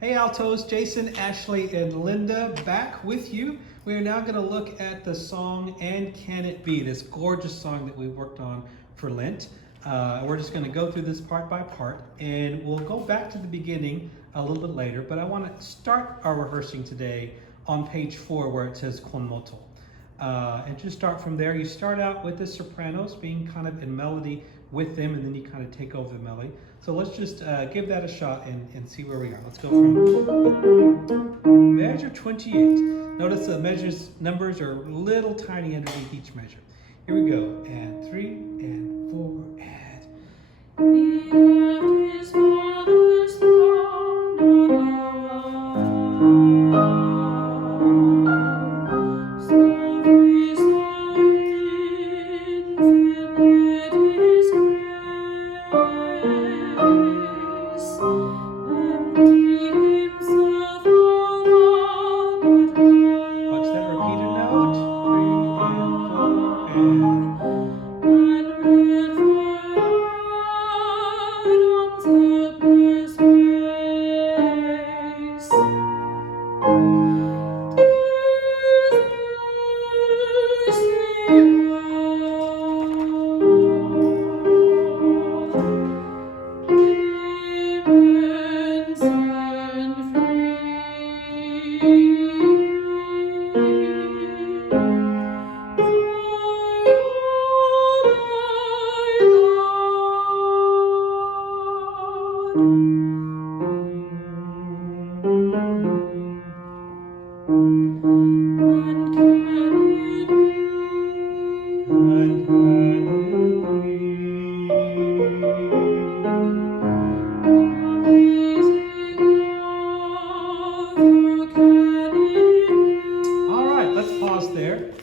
Hey Altos, Jason, Ashley, and Linda back with you. We are now going to look at the song And Can It Be, this gorgeous song that we worked on for Lent. We're just going to go through this part by part, and we'll go back to the beginning a little bit later, but I want to start our rehearsing today on page 4 where it says con moto. And just start from there. You start out with the sopranos being kind of in melody with them, and then you kind of take over the melody. So let's just give that a shot and see where we are. Let's go from measure 28. Notice the numbers are little tiny underneath each measure. Here we go. And 3 and 4 and. He left his father's throne above. So he infinite his grace, empty himself all but watch that repeated note. 3 and 4 and.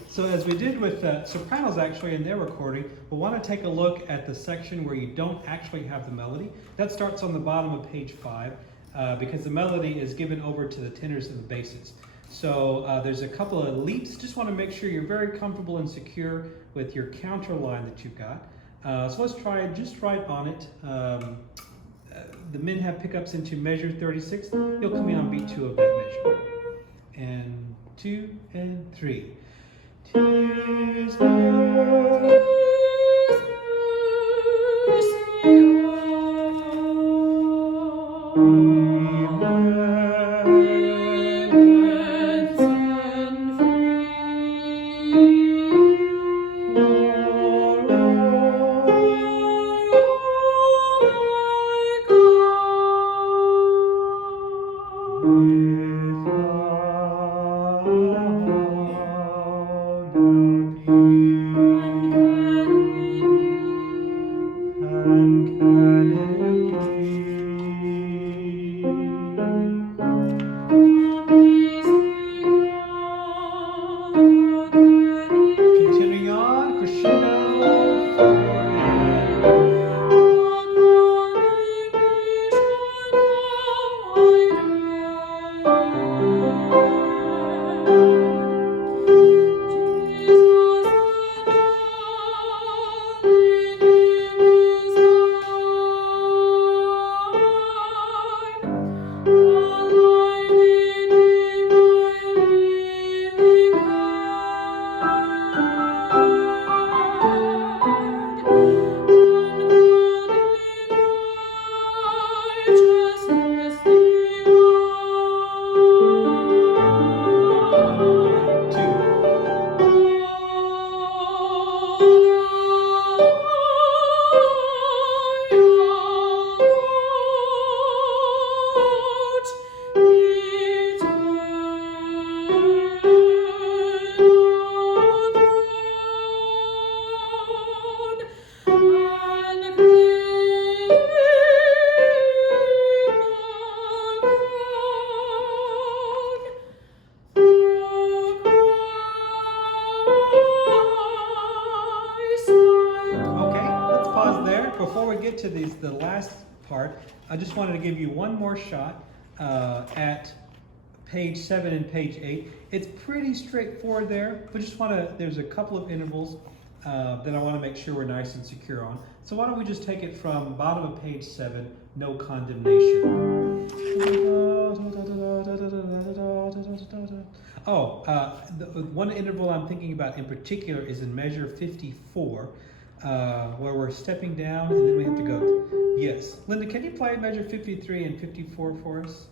So as we did with sopranos actually in their recording, we'll want to take a look at the section where you don't actually have the melody. That starts on the bottom of page 5 because the melody is given over to the tenors and the basses. So there's a couple of leaps. Just want to make sure you're very comfortable and secure with your counter line that you've got. So let's try just right on it. The men have pickups into measure 36. You'll come in on beat 2 of that measure. And 2 and 3. Tis continuing on, crescendo. Before we get to the last part, I just wanted to give you one more shot at page 7 and page 8. It's pretty straightforward there, but just want to, there's a couple of intervals that I want to make sure we're nice and secure on. So why don't we just take it from bottom of page 7, no condemnation. the one interval I'm thinking about in particular is in measure 54, where we're stepping down and then we have to go. Yes. Linda, can you play measure 53 and 54 for us?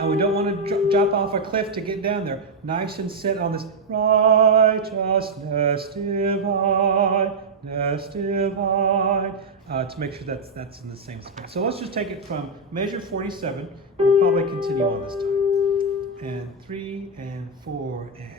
And we don't want to jump off a cliff to get down there. Nice and set on this righteousness divine, to make sure that's in the same spot. So let's just take it from measure 47. We'll probably continue on this time. And 3 and 4 and.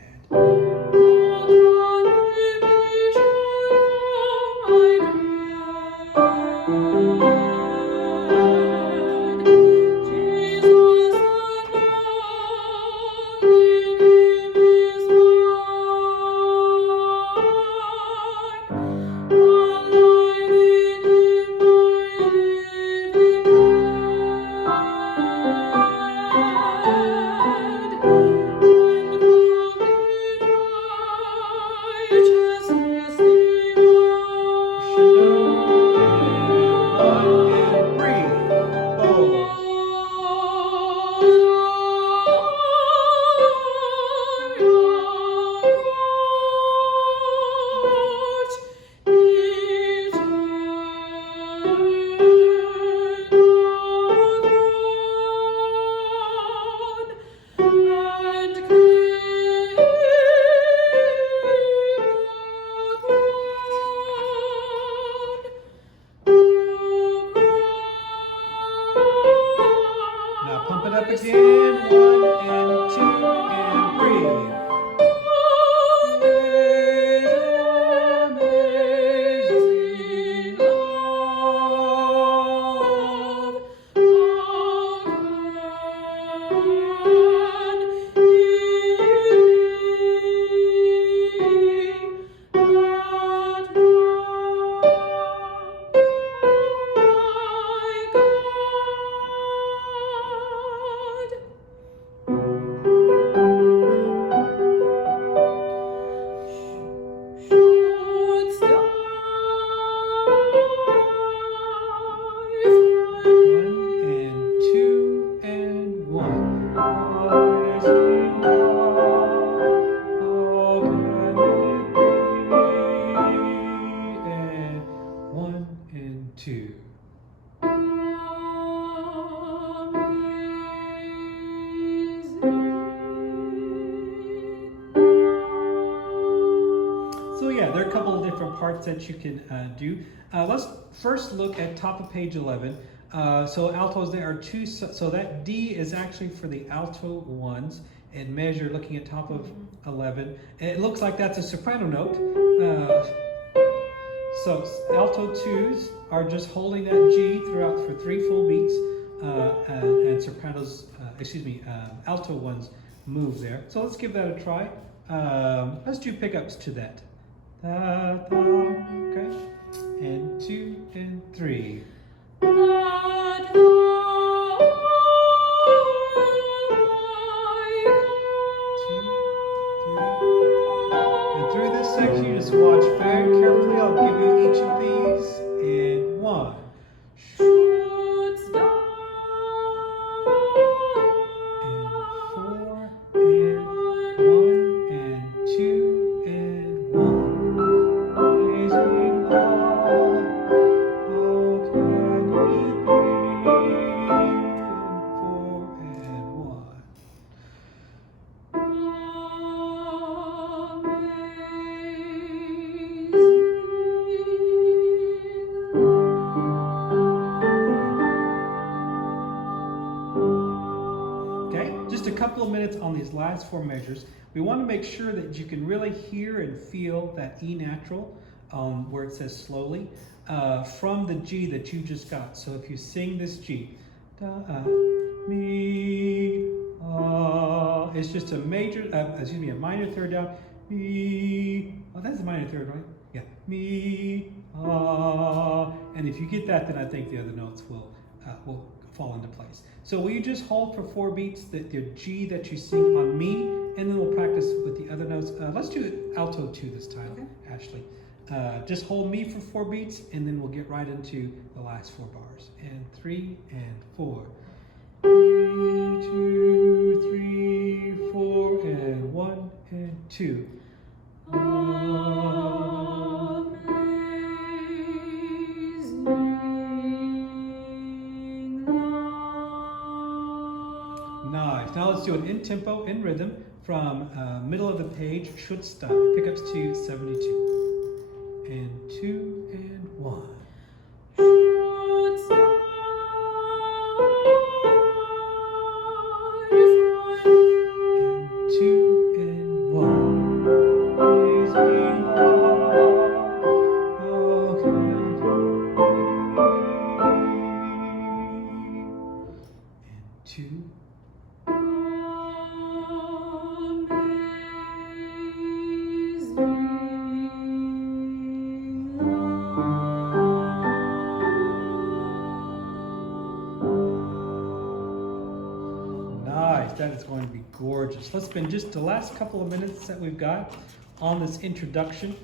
Up again, 1 and 2 and breathe. Amazing love, So yeah, there are a couple of different parts that you can do. Let's first look at top of page 11. So altos, there are two, so that D is actually for the alto ones, and measure, looking at top of 11. It looks like that's a soprano note. So alto 2s are just holding that G throughout for 3 full beats, and sopranos, alto ones move there. So let's give that a try. Let's do pickups to that. Da, da, okay, and 2 and 3. Da, da, 2, 3. And through this section, you just watch very carefully. I'll give you each of these. And 1. Should stop. And 4 and 1 and 2 and 1. Amazing love, how can it be? And 4 and 1. Okay, just a couple of minutes on these last 4 measures. We want to make sure that you can really hear and feel that E natural, where it says slowly, from the G that you just got. So if you sing this G, da, mi, it's just a major, a minor third down, mi, that's a minor third, right? Yeah, mi, and if you get that, then I think the other notes will fall into place. So will you just hold for 4 beats the G that you sing on me, and then we'll practice with the other notes. Let's do alto 2 this time, okay. Ashley. Just hold me for 4 beats, and then we'll get right into the last 4 bars. And 3 and 4. 2, 3, 4, and 1 and 2. Nice. Now let's do an in tempo, in rhythm from middle of the page, should stop. Pickups to 72. And 2 and 1. Should stop. And 2 and 1. Praise me, Lord. Oh, can and 2. Nice, that is going to be gorgeous. Let's spend just the last couple of minutes that we've got on this introduction.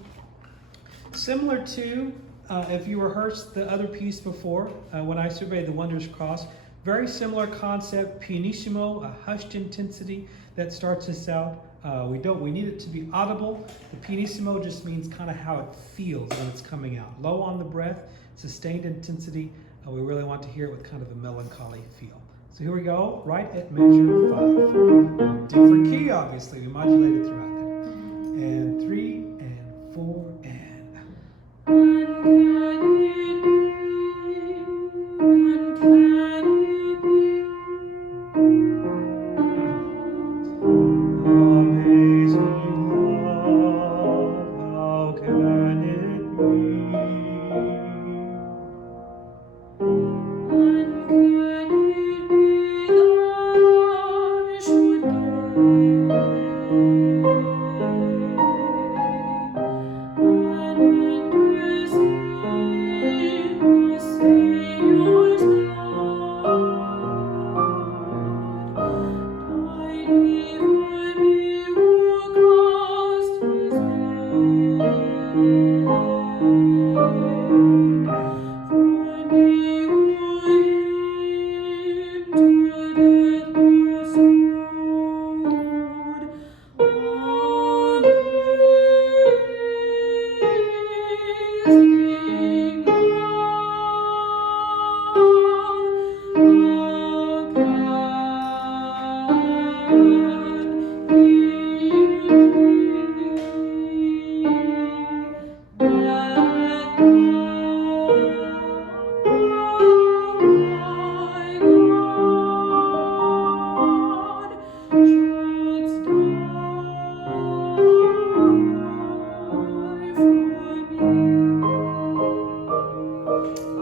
Similar to if you rehearsed the other piece before, When I Survey the Wondrous Cross, very similar concept, pianissimo, a hushed intensity that starts us out. We need it to be audible. The pianissimo just means kind of how it feels when it's coming out. Low on the breath, sustained intensity. We really want to hear it with kind of a melancholy feel. So here we go, right at measure 5. Different key, obviously. We modulated throughout there. And 3 and 4 and.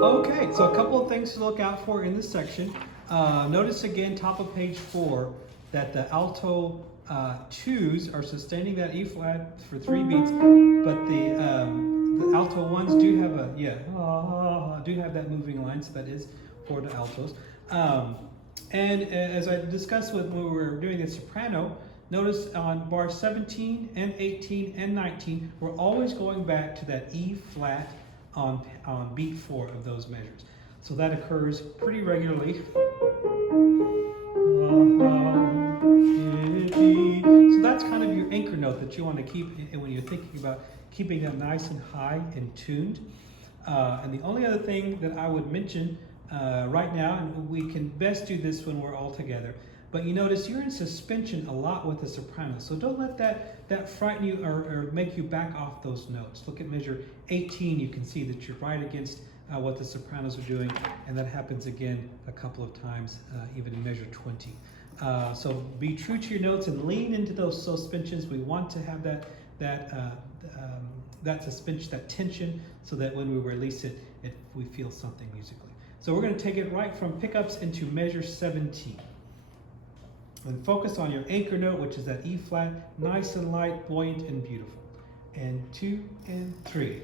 Okay, so a couple of things to look out for in this section. Notice again, top of page 4, that the alto 2s are sustaining that E flat for 3 beats, but the alto 1s do have do have that moving line, so that is for the altos. And as I discussed when we were doing the soprano, notice on bar 17 and 18 and 19, we're always going back to that E flat on beat 4 of those measures. So that occurs pretty regularly. So that's kind of your anchor note that you want to keep when you're thinking about keeping that nice and high and tuned. And the only other thing that I would mention right now, and we can best do this when we're all together, but you notice you're in suspension a lot with the soprano, so don't let that frighten you or make you back off those notes. Look at measure 18, you can see that you're right against what the sopranos are doing, and that happens again a couple of times, even in measure 20. So be true to your notes and lean into those suspensions. We want to have that suspension, that tension, so that when we release it, we feel something musically. So we're going to take it right from pickups into measure 17. And focus on your anchor note, which is that E flat, nice and light, buoyant and beautiful. And 2 and 3.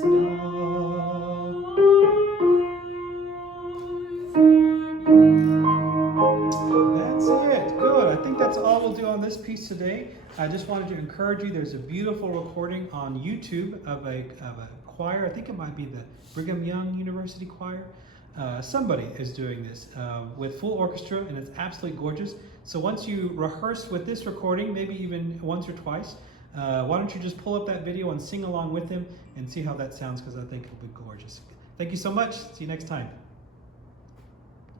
That's it. Good. I think that's all we'll do on this piece today. I just wanted to encourage you. There's a beautiful recording on YouTube of a choir. I think it might be the Brigham Young University Choir. Somebody is doing this with full orchestra, and it's absolutely gorgeous. So once you rehearse with this recording, maybe even once or twice, why don't you just pull up that video and sing along with them and see how that sounds, because I think it'll be gorgeous. Thank you so much. See you next time.